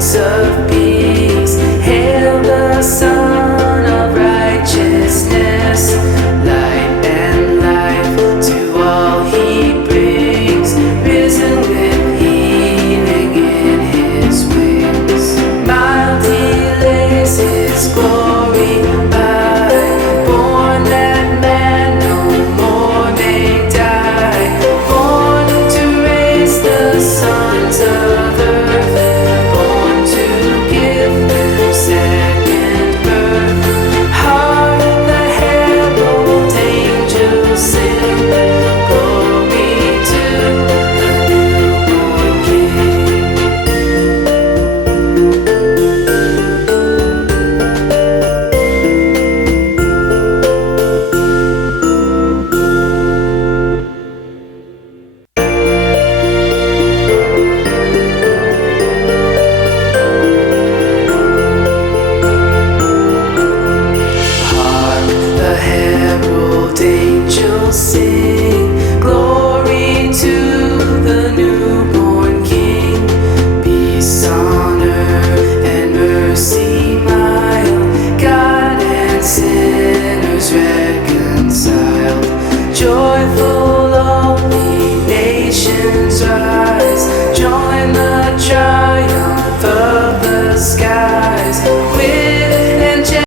Prince of Peace. Hail the Son of Righteousness, light and life to all he brings, risen with healing in his wings. Mild he lays his glory by, born that man no more may die, born to raise the sons of earth, born to give them second birth. Hark the herald angels sing, glory to the newborn King. Hark the herald angels sing, glory to the newborn King. Peace on earth and mercy mild, God and sinners reconciled. Joyful all the nations rise.